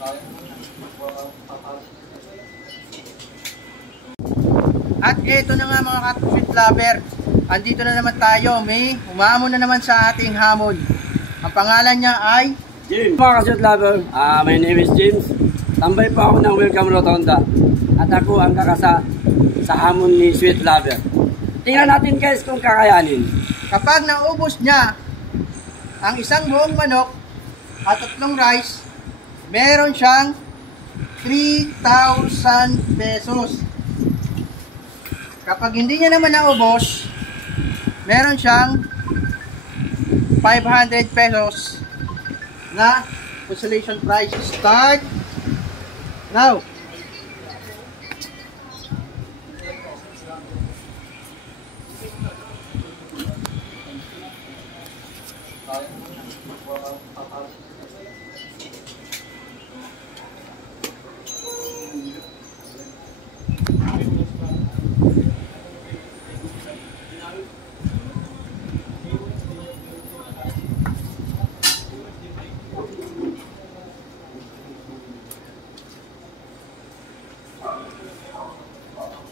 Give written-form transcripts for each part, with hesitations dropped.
At eto na nga mga cat lover, andito na naman tayo, may umamon na naman sa ating hamon. Ang pangalan niya ay James. Mga cat lover, my name is James. Tambay pa ako ng Welcome Rotonda. At ako ang kakasa sa hamon ni Sweet Lover. Tingnan natin guys kung kakayanin. Kapag naubos niya ang isang buong manok at 3 rice, meron siyang 3,000 pesos. Kapag hindi niya naman naubos, meron siyang 500 pesos na consolation prize. Start now.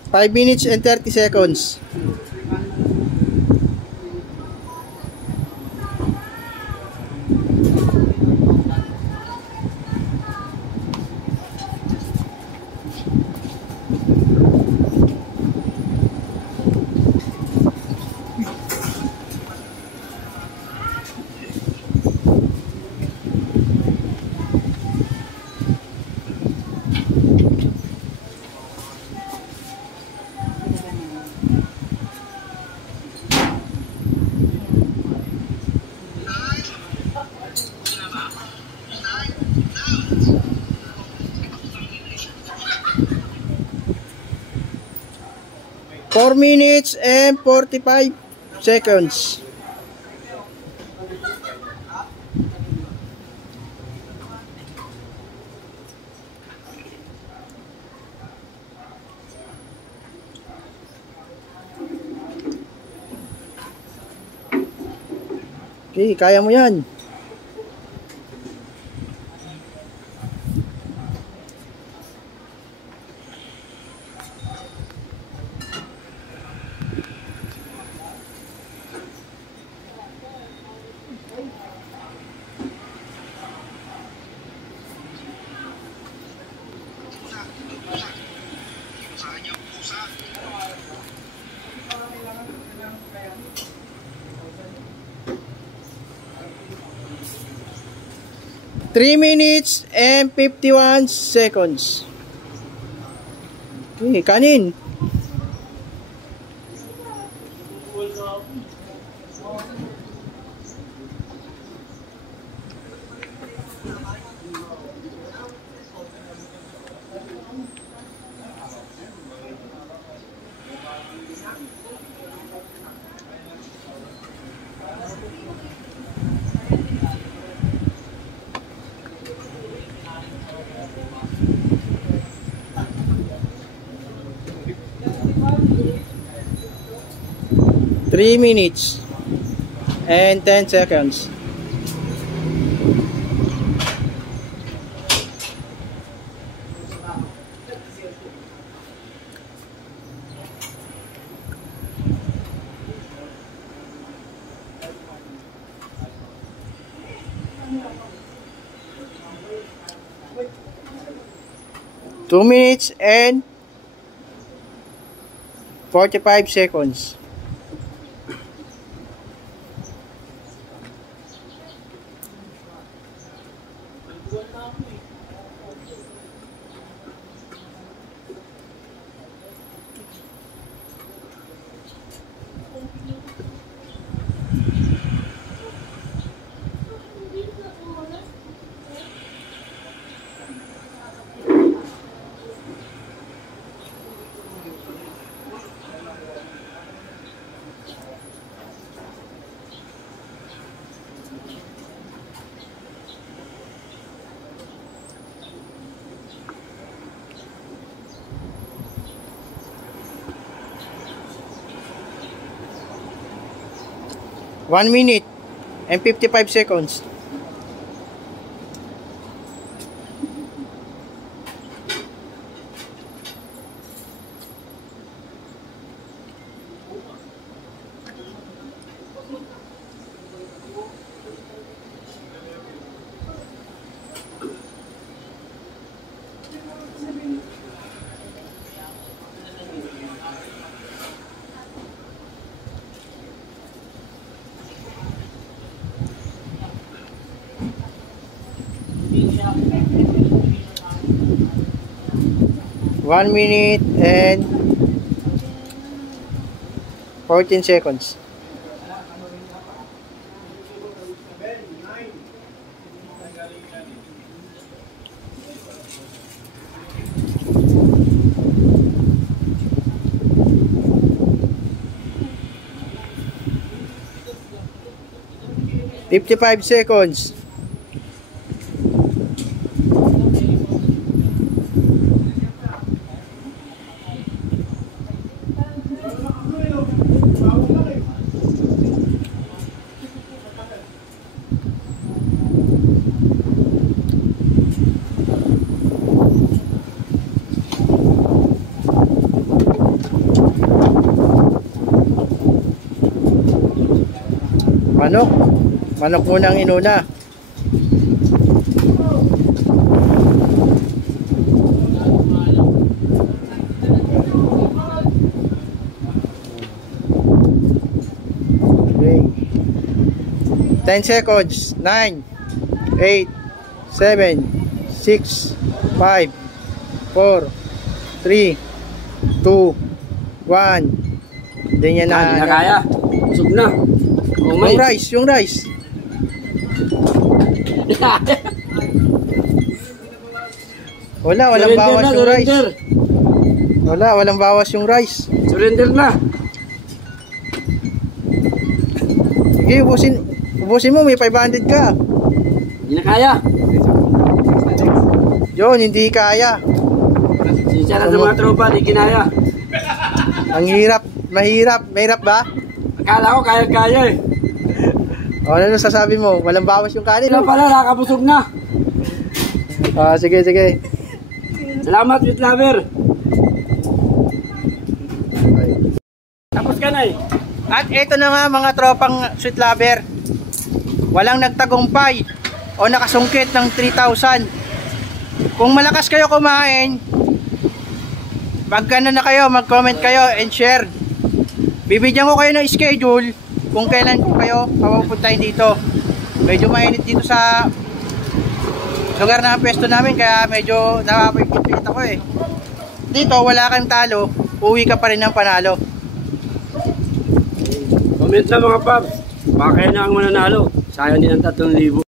Five minutes and 30 seconds. Four minutes and 45 seconds. Okay, kaya mo yan. Three minutes and 51 seconds. Okay, kanin. Three minutes and 10 seconds. Two minutes and 45 seconds. One minute and 55 seconds. 1 minute and 14 seconds. "55 seconds. Manok muna ang inuna. Okay. 10 seconds. 9, 8, 7, 6, 5, 4, 3, 2, 1. Hindi niya na. Hindi na kaya. Busog na. Oh, Yung rice. Walang bawas yung rice. Walang bawas yung rice. Surrender na. Sige, ubusin mo, may 500 ka. Hindi na kaya. Yun, hindi kaya. Sinsya na sa mga tropa, di kinaya. Ang hirap, mahirap ba? Akala ko kaya-kaya eh. O, ano sasabi mo? Walang bawas yung kanin. Sila pala, nakabusog na. Sige. Salamat, Sweet Lover. Tapos ka na eh. At ito na nga mga tropang Sweet Lover. Walang nagtagumpay o nakasungkit ng 3,000. Kung malakas kayo kumain, mag-ano na kayo, mag-comment kayo and share. Bibigyan ko kayo ng schedule kung kailan ko kayo papupuntahin dito. Medyo mainit dito sa lugar na ang pwesto namin, kaya medyo napapipit ako eh. Dito wala kang talo, uwi ka pa rin ng panalo. Comment na mga paps, baka kayo na ang mananalo. Sayang din ang 3,000.